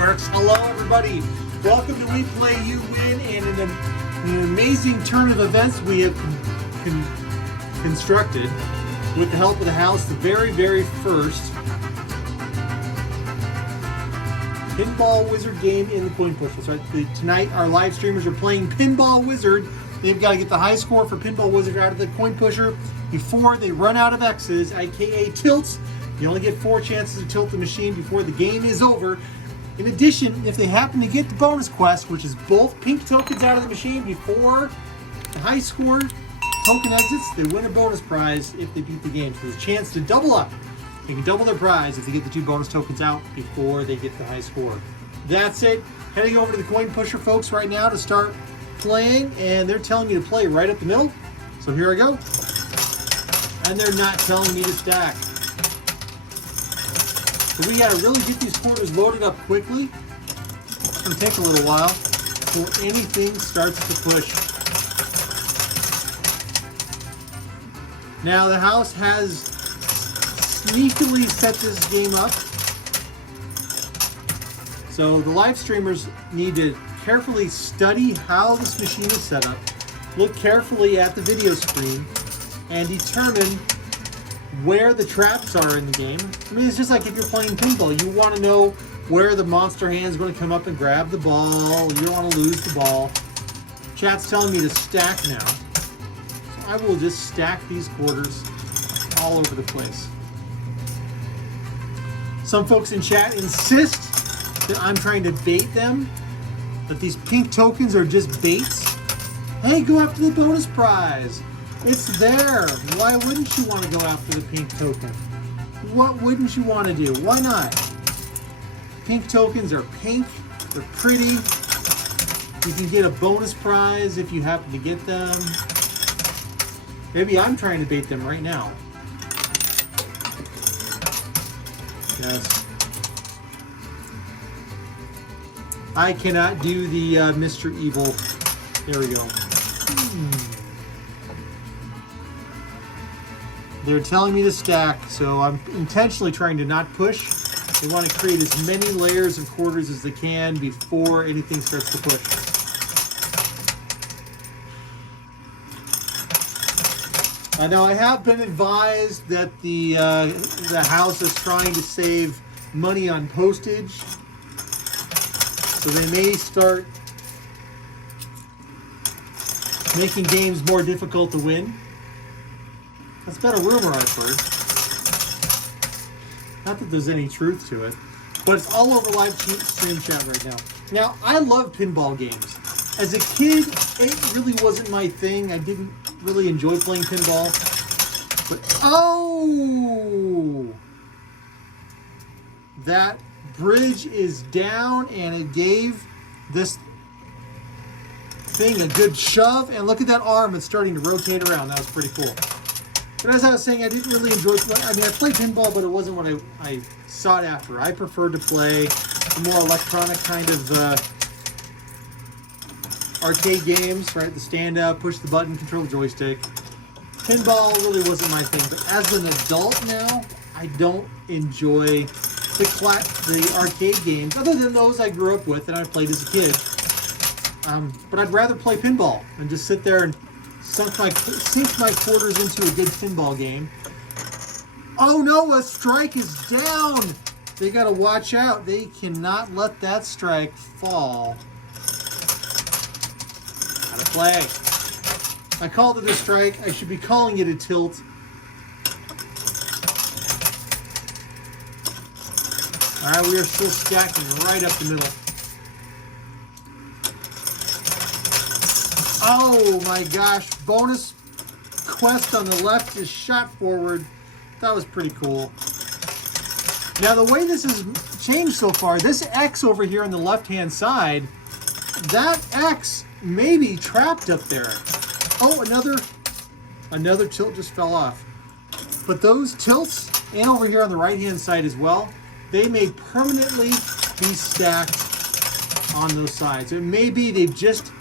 works. Hello, everybody. Welcome to We Play, You Win, and in an amazing turn of events we have constructed, with the help of the house, the very first Pinball Wizard game in the Coin Pushers. Right? Tonight, our live streamers are playing Pinball Wizard. They've got to get the high score for Pinball Wizard out of the Coin Pusher before they run out of X's, aka tilts. You only get 4 chances to tilt the machine before the game is over. In addition, if they happen to get the bonus quest, which is both pink tokens out of the machine before the high score token exits, they win a bonus prize if they beat the game. So there's a chance to double up. They can double their prize if they get the 2 bonus tokens out before they get the high score. That's it. Heading over to the Coin Pusher folks right now to start playing, and they're telling me to play right up the middle. So here I go. And they're not telling me to stack. So we gotta really get these quarters loaded up quickly. It's gonna take a little while before anything starts to push. Now the house has sneakily set this game up. So the live streamers need to carefully study how this machine is set up, look carefully at the video screen, and determine where the traps are in the game. I mean, it's just like if you're playing pinball. You want to know where the monster hand is going to come up and grab the ball. You don't want to lose the ball. Chat's telling me to stack now. So I will just stack these quarters all over the place. Some folks in chat insist that I'm trying to bait them, that these pink tokens are just baits. Hey, go after the bonus prize. It's there. Why wouldn't you want to go after the pink token? What wouldn't you want to do? Why not? Pink tokens are pink. They're pretty. You can get a bonus prize if you happen to get them. Maybe I'm trying to bait them right now. Yes. I cannot do the Mr. Evil. There we go. They're telling me to stack, so I'm intentionally trying to not push. They want to create as many layers of quarters as they can before anything starts to push. Now I have been advised that the house is trying to save money on postage, so they may start making games more difficult to win. That's been a rumor I've heard. Not that there's any truth to it, but it's all over live stream chat right now. Now, I love pinball games. As a kid, it really wasn't my thing. I didn't really enjoy playing pinball. But, oh! That bridge is down, and it gave this thing a good shove. And look at that arm. It's starting to rotate around. That was pretty cool. But as I was saying, I didn't really enjoy. I mean, I played pinball, but it wasn't what I sought after. I preferred to play the more electronic kind of arcade games, right? The stand up, push the button, control the joystick. Pinball really wasn't my thing. But as an adult now, I don't enjoy the arcade games, other than those I grew up with and I played as a kid. But I'd rather play pinball and just sit there and sink my quarters into a good pinball game. Oh no, a strike is down. They gotta watch out. They cannot let that strike fall. Gotta play. I called it a strike. I should be calling it a tilt. Alright, we are still stacking right up the middle. Oh my gosh, bonus quest on the left is shot forward. That was pretty cool. Now the way this has changed so far, this X over here on the left-hand side, that X may be trapped up there. Oh, another tilt just fell off. But those tilts, and over here on the right-hand side as well, they may permanently be stacked on those sides. It may be they've just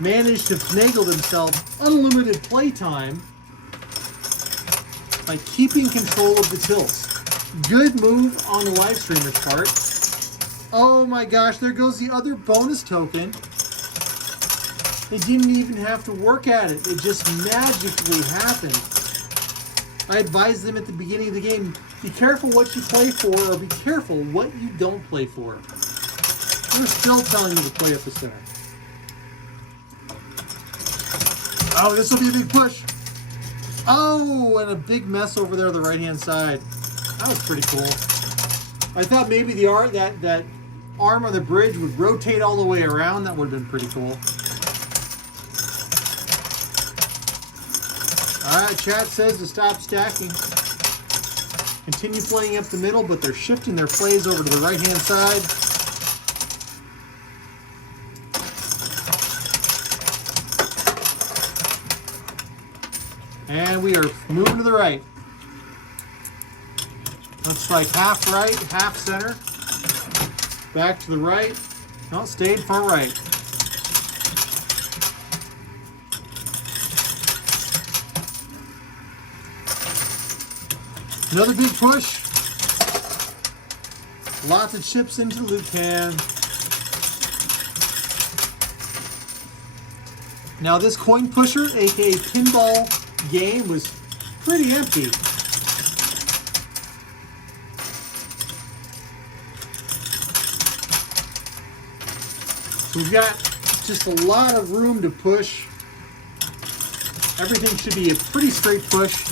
managed to finagle themselves unlimited playtime by keeping control of the tilts. Good move on the live streamer's part. Oh my gosh, there goes the other bonus token. They didn't even have to work at it. It just magically happened. I advised them at the beginning of the game, be careful what you play for, or be careful what you don't play for. They're still telling you to play up the center. Oh, this will be a big push. Oh, and a big mess over there on the right-hand side. That was pretty cool. I thought maybe the that arm on the bridge would rotate all the way around. That would have been pretty cool. All right, chat says to stop stacking. Continue playing up the middle, but they're shifting their plays over to the right-hand side. And we are moving to the right. Looks like half right, half center. Back to the right. No, stayed far right. Another big push. Lots of chips into the loot can. Now this coin pusher, aka pinball game, was pretty empty. So we've got just a lot of room to push. Everything should be a pretty straight push.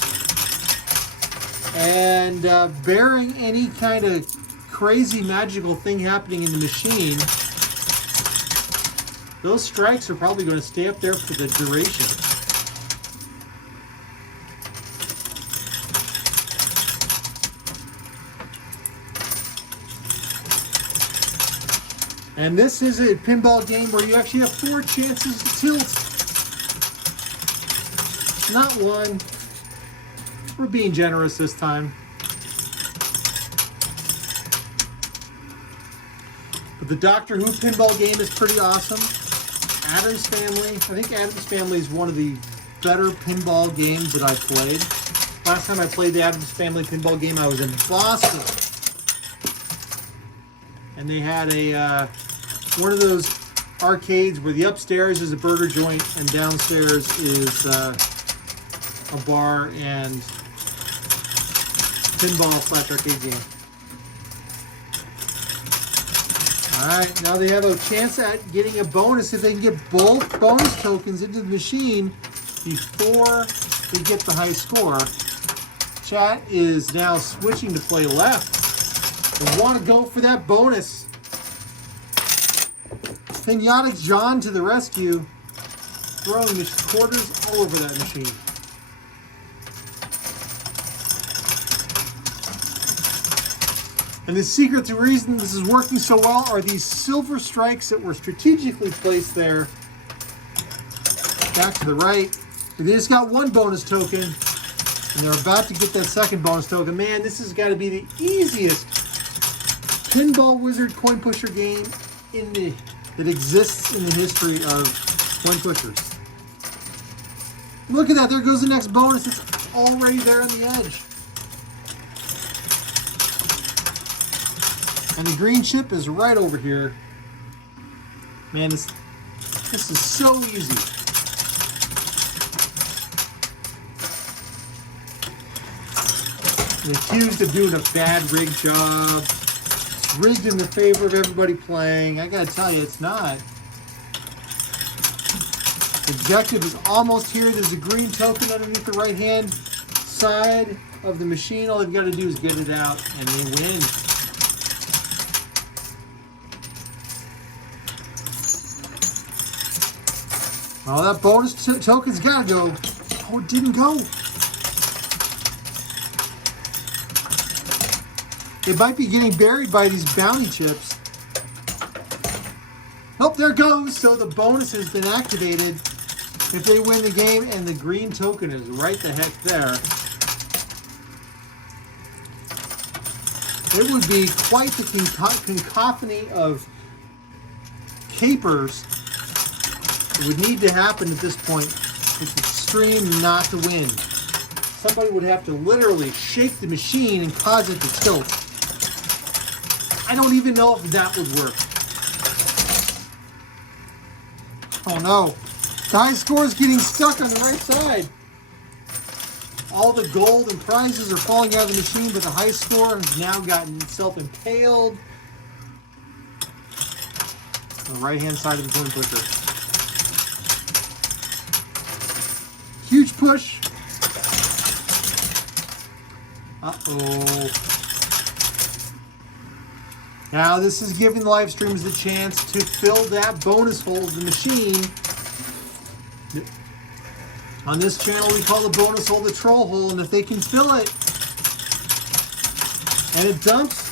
And bearing any kind of crazy magical thing happening in the machine, those strikes are probably going to stay up there for the duration. And this is a pinball game where you actually have 4 chances to tilt. Not one. We're being generous this time. But the Doctor Who pinball game is pretty awesome. Addams Family. I think Addams Family is one of the better pinball games that I've played. Last time I played the Addams Family pinball game, I was in Boston. And they had a one of those arcades where the upstairs is a burger joint and downstairs is a bar and pinball / arcade game. Alright, now they have a chance at getting a bonus if they can get both bonus tokens into the machine before they get the high score. Chat is now switching to play left. They want to go for that bonus. Pinata John to the rescue, throwing the quarters all over that machine. And the secret to the reason this is working so well are these silver strikes that were strategically placed there. Back to the right. They just got one bonus token, and they're about to get that second bonus token. Man, this has got to be the easiest Pinball Wizard coin pusher game that exists in the history of coin pushers. Look at that, there goes the next bonus. It's already there on the edge. And the green chip is right over here. Man, this is so easy. I'm accused of doing a bad rig job. It's rigged in the favor of everybody playing. I gotta tell you, it's not. The objective is almost here. There's a green token underneath the right-hand side of the machine. All they've got to do is get it out, and they win. Oh, that bonus token's got to go. Oh, it didn't go. It might be getting buried by these bounty chips. Oh, there it goes. So the bonus has been activated if they win the game, and the green token is right the heck there. It would be quite the cacophony of capers that would need to happen at this point for the stream not to win. Somebody would have to literally shake the machine and cause it to tilt. I don't even know if that would work. Oh no. The high score is getting stuck on the right side. All the gold and prizes are falling out of the machine, but the high score has now gotten itself impaled on the right-hand side of the coin pusher. Huge push. Uh-oh. Now this is giving the live streamers the chance to fill that bonus hole of the machine. On this channel, we call the bonus hole the troll hole, and if they can fill it and it dumps,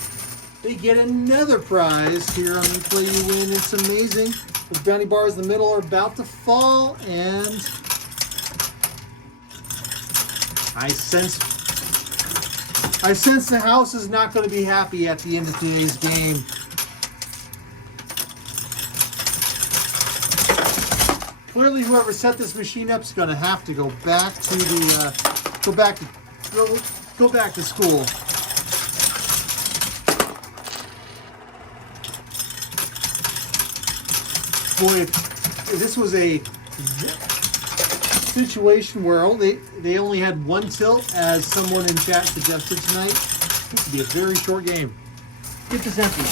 they get another prize here on Play You Win. It's amazing. Those bounty bars in the middle are about to fall, and I sense the house is not going to be happy at the end of today's game. Clearly, whoever set this machine up is going to have to go back to the go back to school. Boy, if this was a situation where they only had one tilt, as someone in chat suggested tonight, this would be a very short game. Get this empty.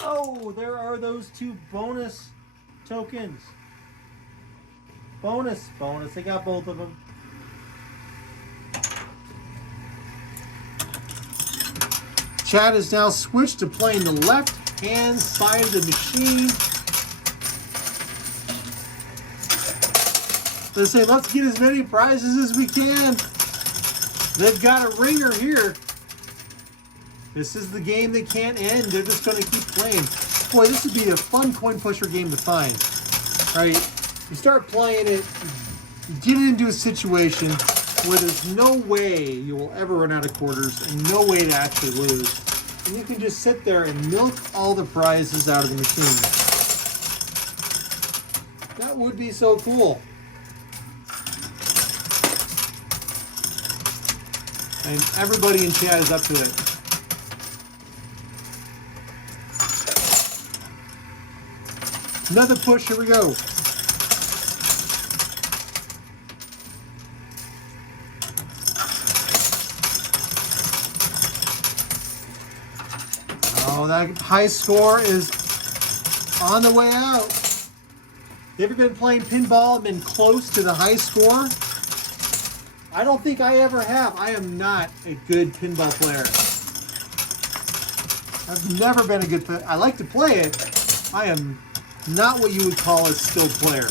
Oh, there are those two bonus tokens. Bonus. They got both of them. Chat has now switched to playing the left-hand side of the machine. They say, let's get as many prizes as we can. They've got a ringer here. This is the game that can't end. They're just going to keep playing. Boy, this would be a fun coin pusher game to find. Right? You start playing it, you get into a situation where there's no way you will ever run out of quarters and no way to actually lose. And you can just sit there and milk all the prizes out of the machine. That would be so cool. And everybody in chat is up to it. Another push, here we go. Oh, that high score is on the way out. You ever been playing pinball and been close to the high score? I don't think I ever have. I am not a good pinball player. I've never been a good player. I like to play it. I am not what you would call a skilled player.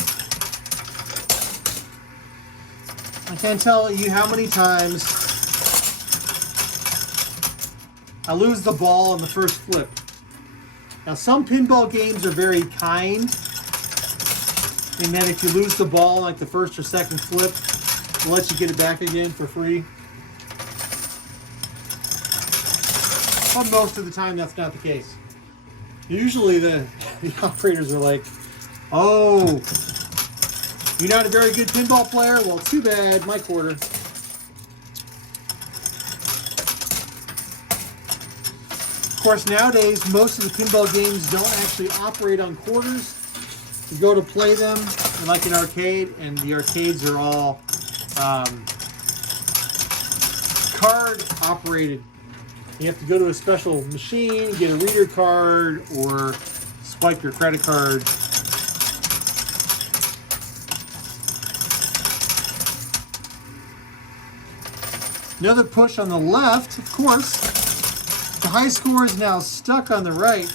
I can't tell you how many times I lose the ball on the first flip. Now, some pinball games are very kind in that if you lose the ball like the first or second flip, they'll let you get it back again for free. But most of the time, that's not the case. Usually the operators are like, oh, you're not a very good pinball player? Well, too bad, my quarter. Of course, nowadays, most of the pinball games don't actually operate on quarters. You go to play them, like an arcade, and the arcades are all card operated. You have to go to a special machine, get a reader card, or swipe your credit card. Another push on the left, of course. The high score is now stuck on the right.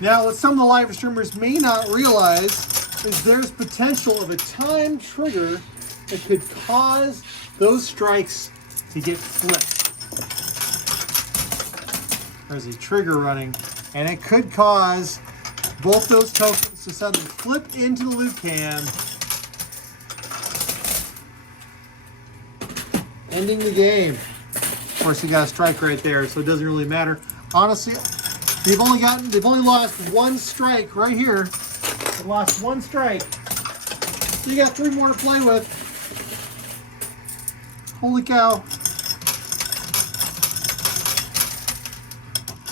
Now, what some of the live streamers may not realize is there's potential of a time trigger that could cause those strikes to get flipped. There's a trigger running, and it could cause both those tokens to suddenly flip into the loot can, ending the game. Of course, you got a strike right there, so it doesn't really matter. Honestly, they've only lost one strike right here. They lost one strike. So you got 3 more to play with. Holy cow.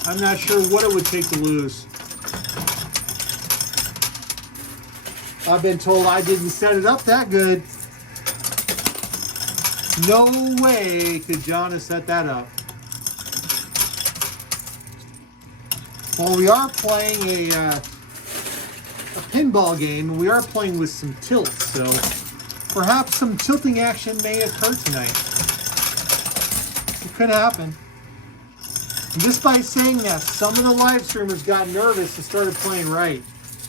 I'm not sure what it would take to lose. I've been told I didn't set it up that good. No way could John have set that up. Well, we are playing a pinball game, and we are playing with some tilts, so perhaps some tilting action may occur tonight. It could happen. And just by saying that, some of the live streamers got nervous and started playing right.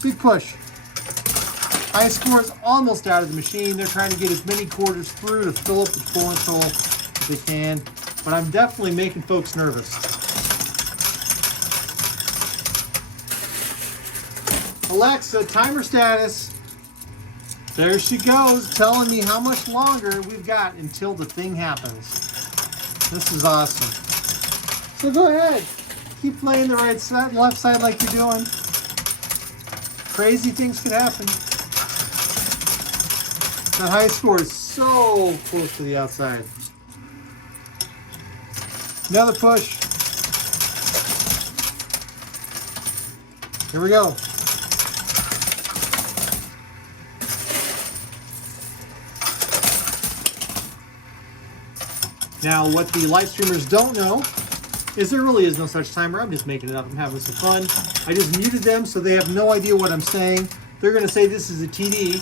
Big push. High score is almost out of the machine. They're trying to get as many quarters through to fill up the bonus hole as they can, but I'm definitely making folks nervous. Alexa, timer status. There she goes, telling me how much longer we've got until the thing happens. This is awesome. So go ahead. Keep playing the right side, left side like you're doing. Crazy things could happen. That high score is so close to the outside. Another push. Here we go. Now, what the live streamers don't know is there really is no such timer. I'm just making it up. I'm having some fun. I just muted them so they have no idea what I'm saying. They're going to say this is a TD.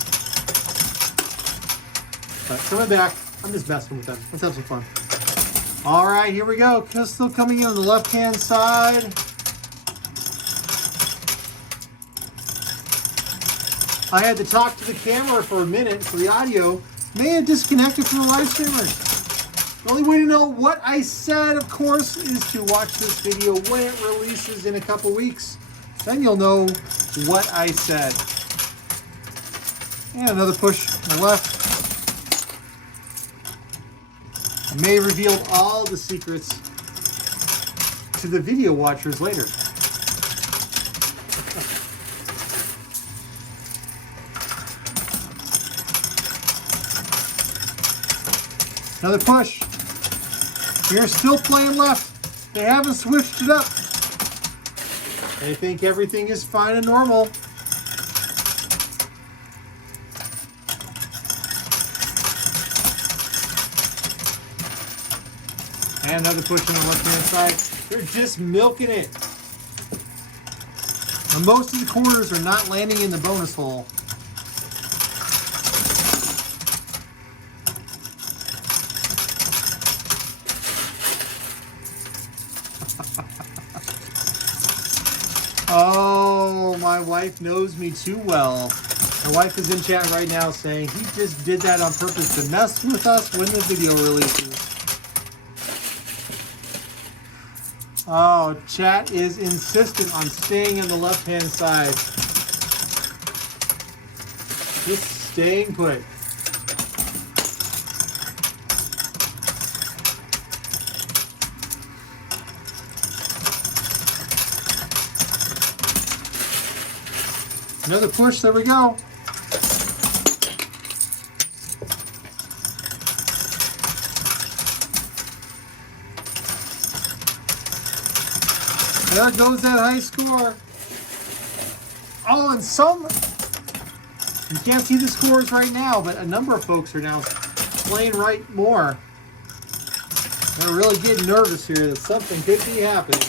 But coming back, I'm just messing with them. Let's have some fun. All right, here we go. Still coming in on the left-hand side. I had to talk to the camera for a minute, so the audio may have disconnected from the live streamer. The only way to know what I said, of course, is to watch this video when it releases in a couple weeks. Then you'll know what I said. And another push on the left. I may have revealed all the secrets to the video watchers later. Another push. They're still playing left. They haven't switched it up. They think everything is fine and normal. And another push on the left-hand side. They're just milking it. And most of the corners are not landing in the bonus hole. Oh, my wife knows me too well. My wife is in chat right now saying he just did that on purpose to mess with us when the video releases. Oh, chat is insistent on staying on the left-hand side. Just staying put. Another push, there we go. There goes that high score. Oh, and some, you can't see the scores right now, but a number of folks are now playing right more. They're really getting nervous here that something could be happening.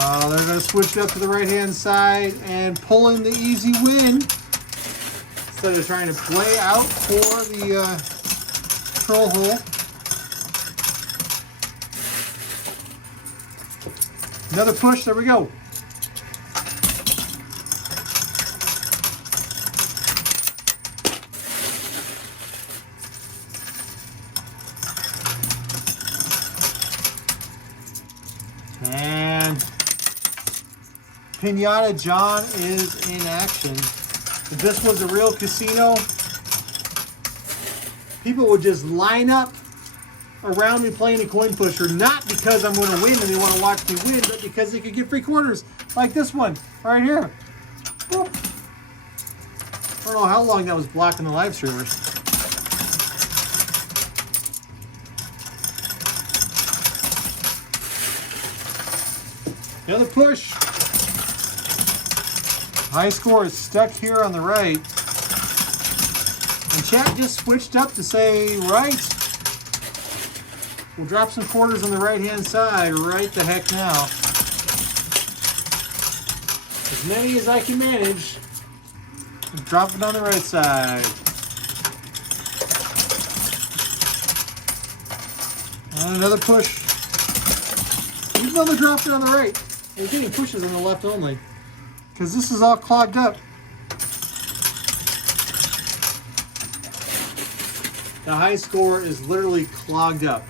Oh, they're going to switch it up to the right-hand side and pull in the easy win instead of trying to play out for the control hole. Another push, there we go. And Pinata John is in action. If this was a real casino, people would just line up around me playing a coin pusher, not because I'm going to win and they want to watch me win, but because they could get free quarters, like this one right here. Boop. don't know how long that was blocking the live streamers. Another push. High score is stuck here on the right. And chat just switched up to say right. We'll drop some quarters on the right-hand side right the heck now. As many as I can manage. Drop it on the right side. And another push. Even though they dropped it on the right, they're getting pushes on the left only. Because this is all clogged up. The high score is literally clogged up.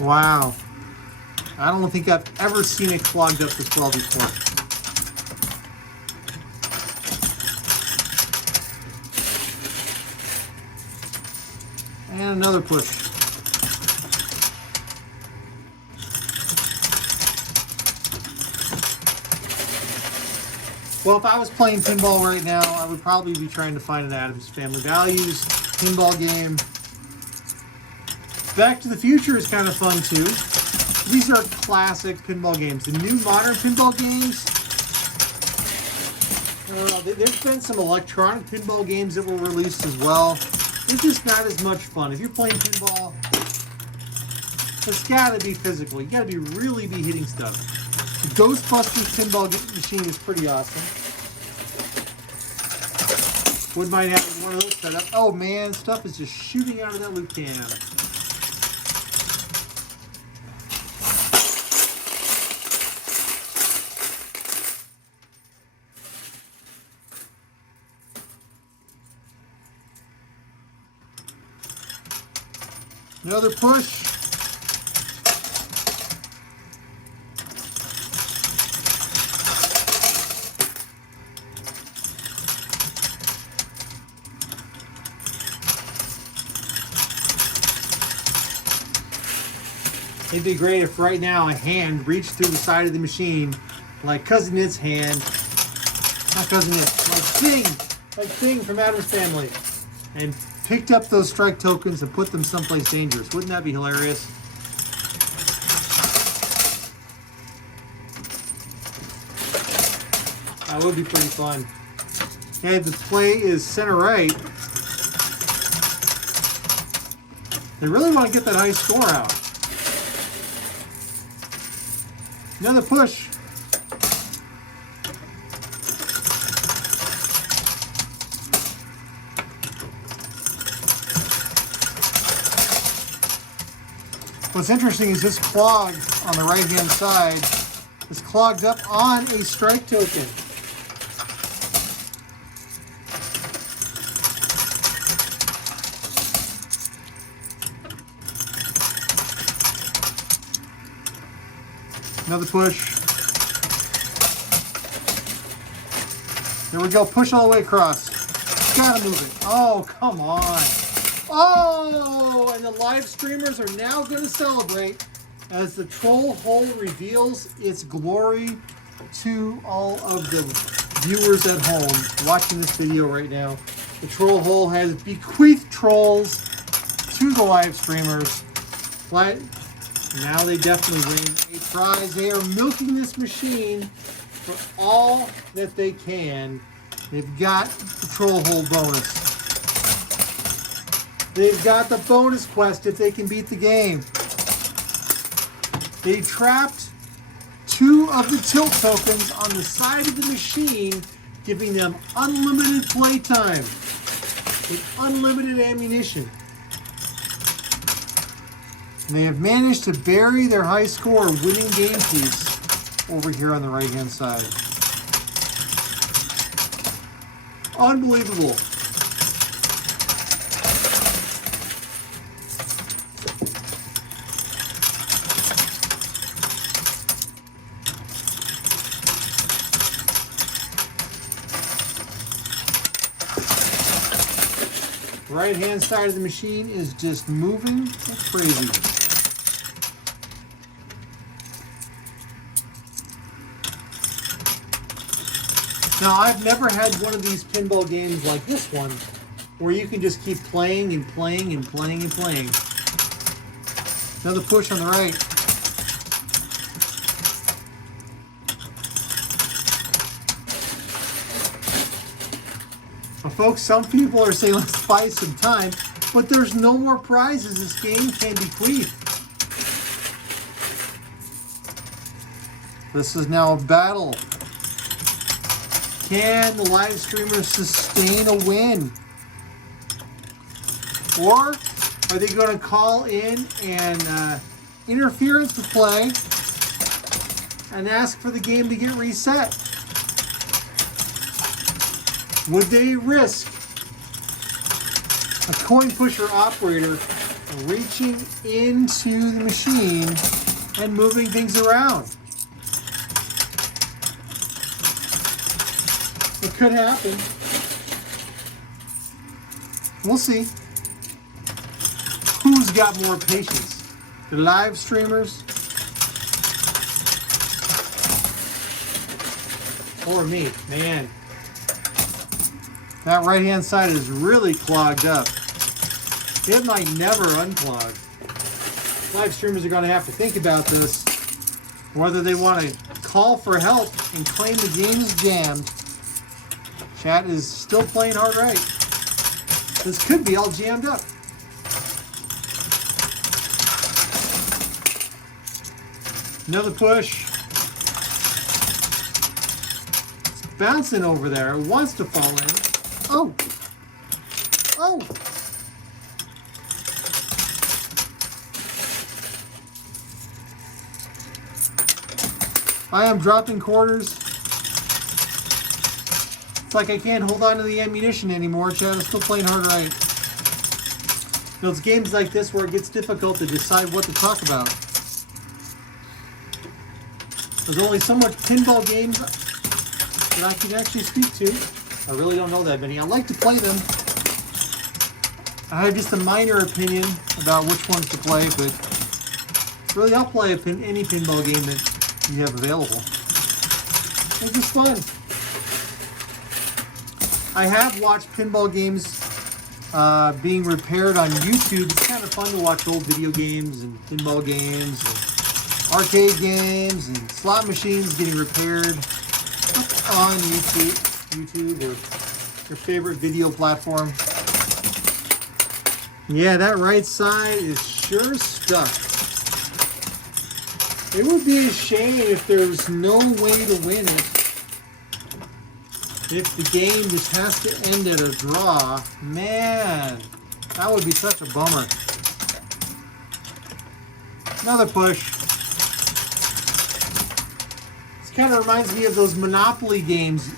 Wow. I don't think I've ever seen it clogged up this well before. And another push. Well, if I was playing pinball right now, I would probably be trying to find an Addams Family Values pinball game. Back to the Future is kind of fun too. These are classic pinball games. The new modern pinball games, there's been some electronic pinball games that were released as well. They're just not as much fun. If you're playing pinball, it's got to be physical. You got to really be hitting stuff. The Ghostbusters pinball machine is pretty awesome. Wouldn't mind having one of those set up. Oh man, stuff is just shooting out of that loop can. Another push. It'd be great if right now a hand reached through the side of the machine like Cousin Knit's hand. Not Cousin Knit, like Thing from Addams Family. And picked up those strike tokens and put them someplace dangerous. Wouldn't that be hilarious? That would be pretty fun. Okay, the play is center right. They really want to get that high score out. Another push. What's interesting is this clog on the right-hand side is clogged up on a strike token. Another push. There we go. Push all the way across. Gotta move it. Oh, come on. Oh, and the live streamers are now going to celebrate as the troll hole reveals its glory to all of the viewers at home watching this video right now. The troll hole has bequeathed trolls to the live streamers. But now they definitely win a prize. They are milking this machine for all that they can. They've got the troll hole bonus. They've got the bonus quest if they can beat the game. They trapped 2 of the tilt tokens on the side of the machine, giving them unlimited playtime with unlimited ammunition. And they have managed to bury their high score winning game piece over here on the right-hand side. Unbelievable. Right-hand side of the machine is just moving like crazy. Now, I've never had one of these pinball games like this one, where you can just keep playing and playing and playing and playing. Another push on the right. Well, folks, some people are saying let's buy some time, but there's no more prizes this game can bequeath. This is now a battle. Can the live streamer sustain a win? Or are they going to call in and interference to play and ask for the game to get reset? Would they risk a coin pusher operator reaching into the machine and moving things around? It could happen. We'll see. Who's got more patience? The live streamers or me? Man, that right-hand side is really clogged up. It might never unclog. Live streamers are going to have to think about this, whether they want to call for help and claim the game is jammed. Chat is still playing hard right. This could be all jammed up. Another push. It's bouncing over there. It wants to fall in. Oh. Oh. I am dropping quarters. It's like I can't hold on to the ammunition anymore. Chad is still playing hard right. You know, it's games like this where it gets difficult to decide what to talk about. There's only so much pinball games that I can actually speak to. I really don't know that many. I like to play them. I have just a minor opinion about which ones to play, but really I'll play any pinball game that you have available. It's just fun. I have watched pinball games being repaired on YouTube. It's kind of fun to watch old video games and pinball games and arcade games and slot machines getting repaired on YouTube or your favorite video platform. Yeah, that right side is sure stuck. It would be a shame if there's no way to win it. If the game just has to end at a draw, man, that would be such a bummer. Another push. This kind of reminds me of those Monopoly games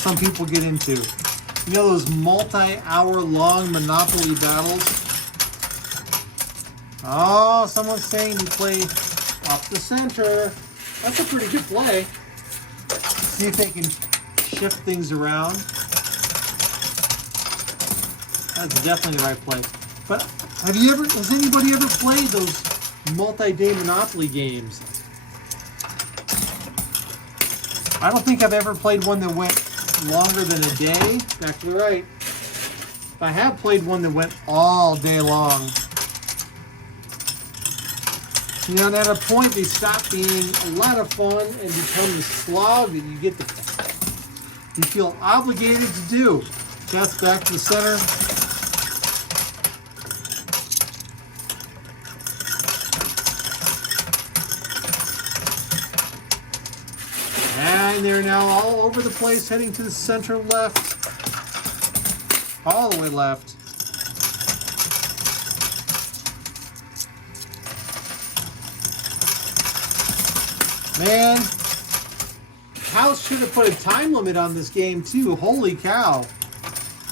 some people get into. You know those multi-hour long Monopoly battles? Oh, someone's saying we play up the center. That's a pretty good play. See if they can shift things around. That's definitely the right play. But has anybody ever played those multi-day Monopoly games? I don't think I've ever played one that went longer than a day. Back to the right. I have played one that went all day long. You know, and at a point they stop being a lot of fun and become the slog that you feel obligated to do. That's back to the center. And they're now all over the place, heading to the center left. All the way left. Man, House should have put a time limit on this game too. Holy cow.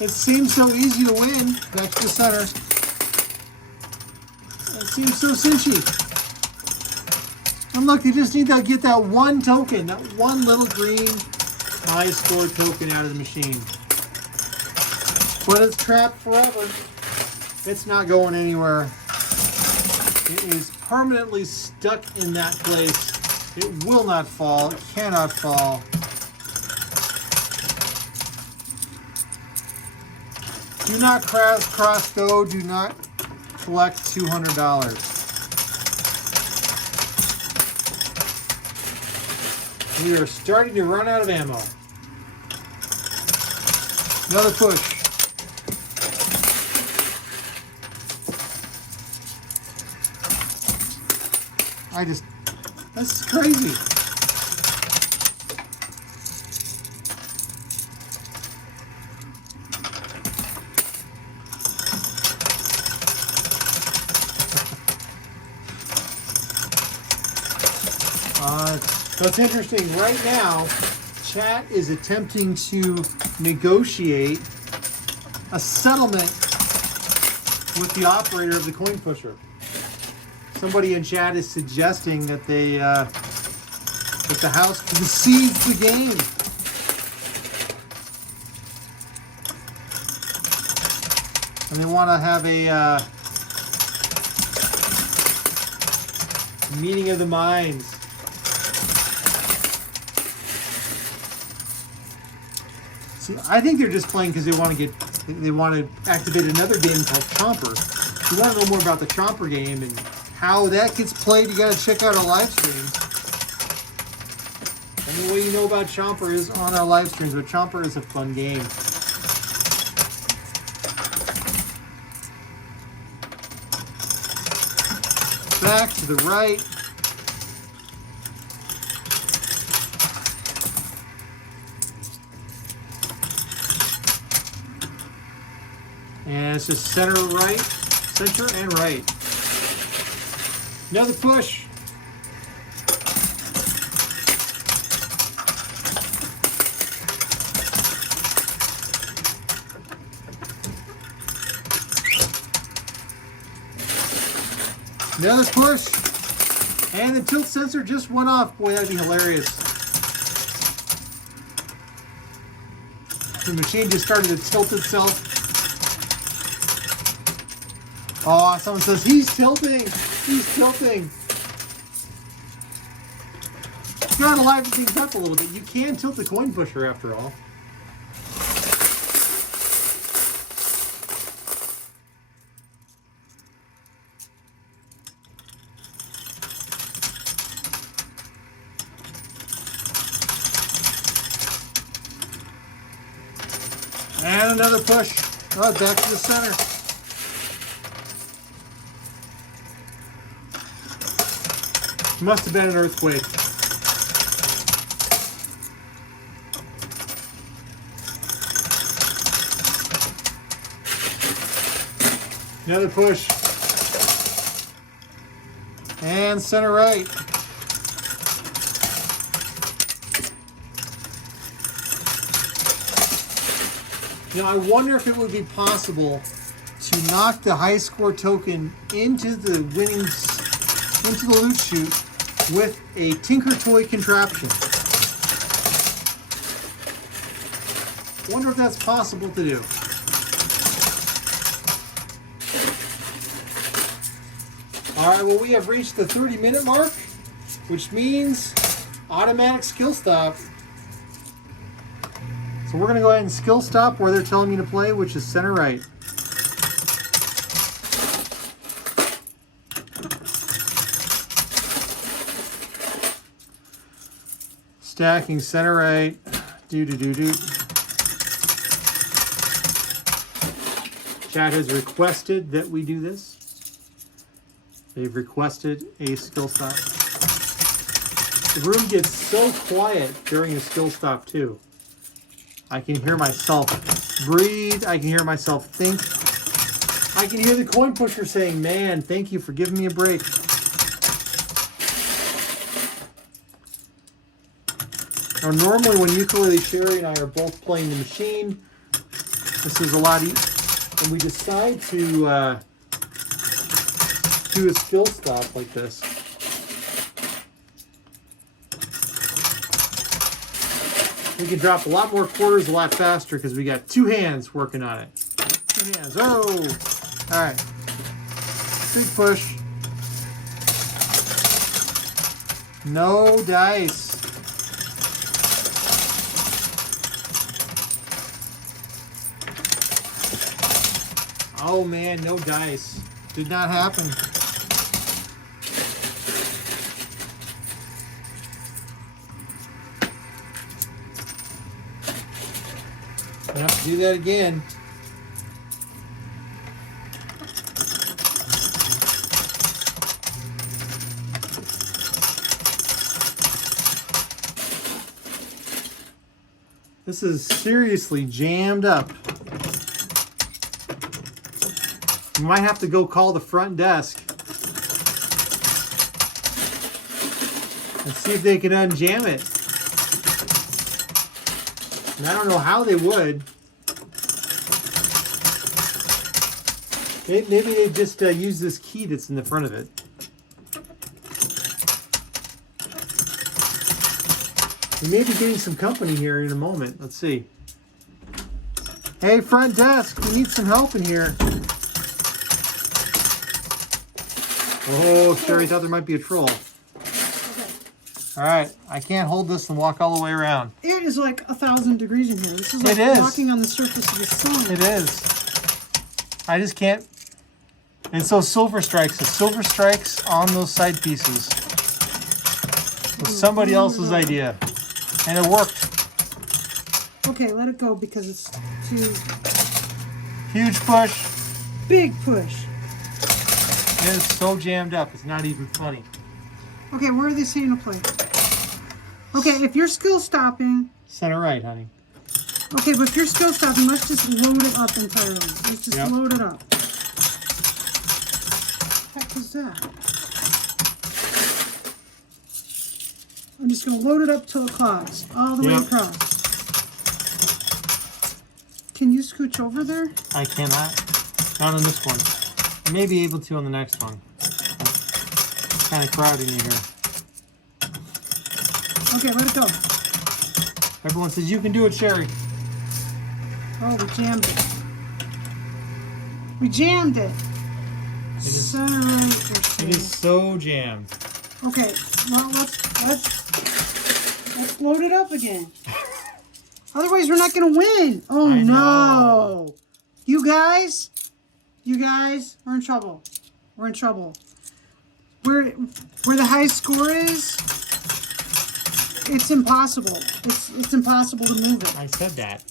It seems so easy to win. Back to the center. It seems so cinchy. And look, you just need to get that one token, that one little green high score token out of the machine. But it's trapped forever. It's not going anywhere. It is permanently stuck in that place. It will not fall. It cannot fall. Do not cross go. Do not collect $200. We are starting to run out of ammo. Another push. This is crazy. So it's interesting. Right now, chat is attempting to negotiate a settlement with the operator of the coin pusher. Somebody in chat is suggesting that that the house concedes the game. And they want to have a meeting of the minds. See, I think they're just playing because they want to activate another game called Chomper. If you want to know more about the Chomper game and how that gets played, you got to check out our live stream. The only way you know about Chomper is on our live streams, but Chomper is a fun game. Back to the right. And it's just center and right. Another push. Another push. And the tilt sensor just went off. Boy, that'd be hilarious. The machine just started to tilt itself. Oh, someone says, he's tilting. He's tilting. You gotta liven things up a little bit. You can tilt the coin pusher after all. And another push. Oh, back to the center. Must have been an earthquake. Another push. And center right. Now I wonder if it would be possible to knock the high score token into the loot chute with a Tinker Toy contraption. Wonder if that's possible to do. Alright, well, we have reached the 30-minute mark, which means automatic skill stop. So we're going to go ahead and skill stop where they're telling me to play, which is center right. Stacking center right. Do. Chat has requested that we do this. They've requested a skill stop. The room gets so quiet during a skill stop too. I can hear myself breathe. I can hear myself think. I can hear the coin pusher saying, man, thank you for giving me a break. Now, normally when Ukulele Sherry and I are both playing the machine, this is a lot easier. And we decide to do a skill stop like this. We can drop a lot more quarters a lot faster because we got two hands working on it. Two hands. Oh! Alright. Big push. No dice. Oh man, no dice. Did not happen. I have to do that again. This is seriously jammed up. You might have to go call the front desk and see if they can unjam it. And I don't know how they would. Maybe they just use this key that's in the front of it. We may be getting some company here in a moment. Let's see. Hey, front desk, we need some help in here. Oh, Sherry thought there might be a troll. Okay. All right, I can't hold this and walk all the way around. It is like 1,000 degrees in here. This is like It is. walking on the surface of the sun. It is. I just can't. And so silver strikes. The silver strikes on those side pieces was somebody else's idea. And it worked. Okay, let it go because it's too Huge push. big push. It is so jammed up. It's not even funny. Okay, where are they saying to play? Okay, if you're skill stopping, Center right, honey. okay, but if you're skill stopping, let's just load it up entirely. Let's just Yep. load it up. What the heck was that? I'm just gonna load it up till it clogs, all the way Yep. across. Can you scooch over there? I cannot. Not on this one. I may be able to on the next one. Kind of crowding you here. Okay, let it go. Everyone says you can do it, Sherry. Oh, we jammed it. We jammed it. is- Center right there, It is so jammed. Okay, well let's load it up again. Otherwise, we're not gonna win. Oh I no! know. You guys, we're in trouble. We're in trouble. Where the high score is, it's impossible. It's impossible to move it. I said that.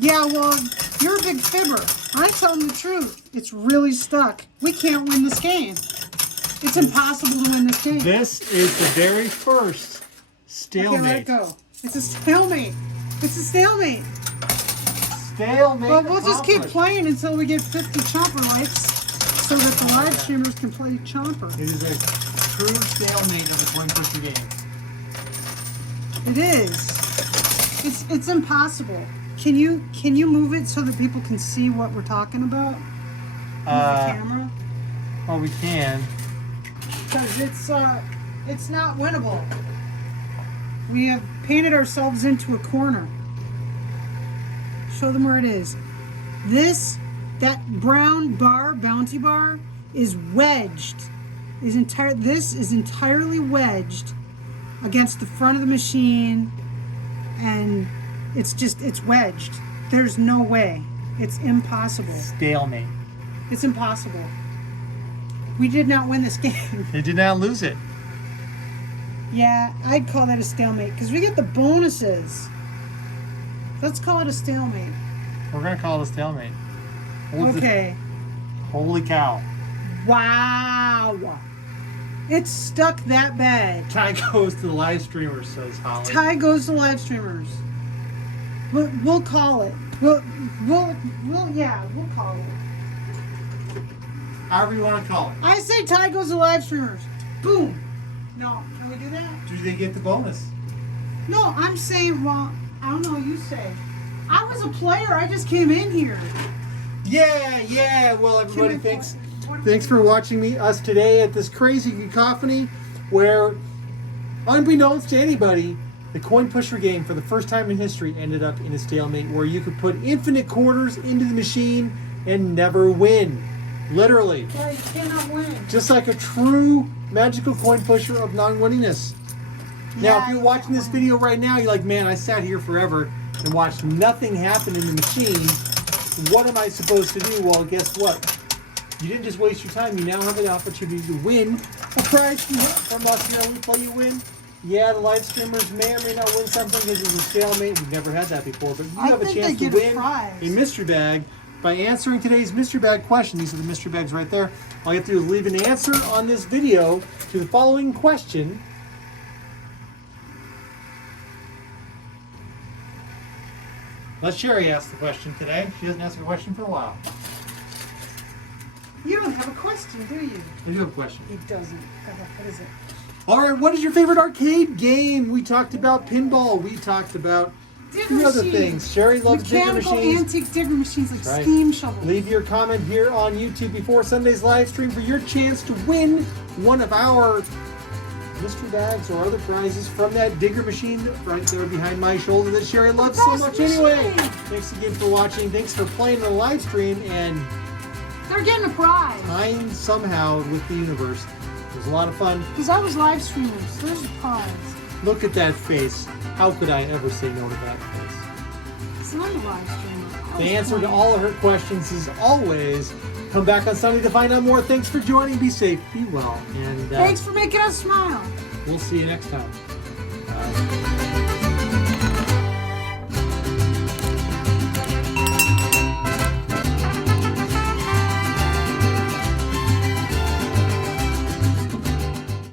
Yeah, well, you're a big fibber. I'm telling the truth. It's really stuck. We can't win this game. It's impossible to win this game. This is the very first Okay, let it stalemate. go. It's a stalemate. It's a stalemate. Stalemate. Well, we'll just keep accomplished. playing until we get 50 Chomper likes so that the live streamers can play Chomper. It is a true stalemate of the coin pusher game. It is. It's impossible. Can you move it so that people can see what we're talking about? Move the camera? Well, we can. Because it's not winnable. We have painted ourselves into a corner. Show them where it is. That brown bar, bounty bar, is wedged. This is entirely wedged against the front of the machine, and it's wedged. There's no way. It's impossible. Stalemate. It's impossible. We did not win this game. They did not lose it. Yeah, I'd call that a stalemate because we get the bonuses. Let's call it a stalemate. We're gonna call it a stalemate. Okay. Holy cow. Wow. It's stuck that bad. Tie goes to the live streamer, says Holly. Tie goes to live streamers. We'll call it. We'll call it. However you want to call it. I say tie goes to live streamers. Boom. No, can we do that? Do they get the bonus? No, I'm saying, well, I don't know, you say. I was a player, I just came in here. Yeah. Well, everybody, Can we- thanks for watching us today at this crazy cacophony where, unbeknownst to anybody, the coin pusher game for the first time in history ended up in a stalemate where you could put infinite quarters into the machine and never win. Literally. Yeah, you cannot win. Just like a true magical coin pusher of non-winningness. Now, if you're watching this video right now, you're like, man, I sat here forever and watched nothing happen in the machine. what am I supposed to do? Well, guess what? You didn't just waste your time. You now have an opportunity to win a prize from us here on We Play You Win. Yeah, the live streamers may or may not win something because it's a stalemate. We've never had that before, but you have a chance to win a mystery bag by answering today's mystery bag question. These are the mystery bags right there. All you have to do is leave an answer on this video to the following question. Let Sherry ask the question today. She hasn't asked a question for a while. You don't have a question, do you? I do have a question. He doesn't. What is it? All right, what is your favorite arcade game? We talked about pinball. We talked about two other things. Sherry loves digger machines. Mechanical antique digger machines like Right. steam shovels. Leave your comment here on YouTube before Sunday's live stream for your chance to win one of our mystery bags or other prizes from that digger machine right there behind my shoulder that Sherry loves so much anyway. Thanks again for watching. Thanks for playing the live stream and They're getting a prize. tying somehow with the universe. It was a lot of fun. Because I was live streamers. There's a prize. Look at that face. How could I ever say no to that face? It's not a live streamer. The answer to all of her questions is always come back on Sunday to find out more. Thanks for joining. Be safe, be well, and Thanks for making us smile. we'll see you next time. Bye.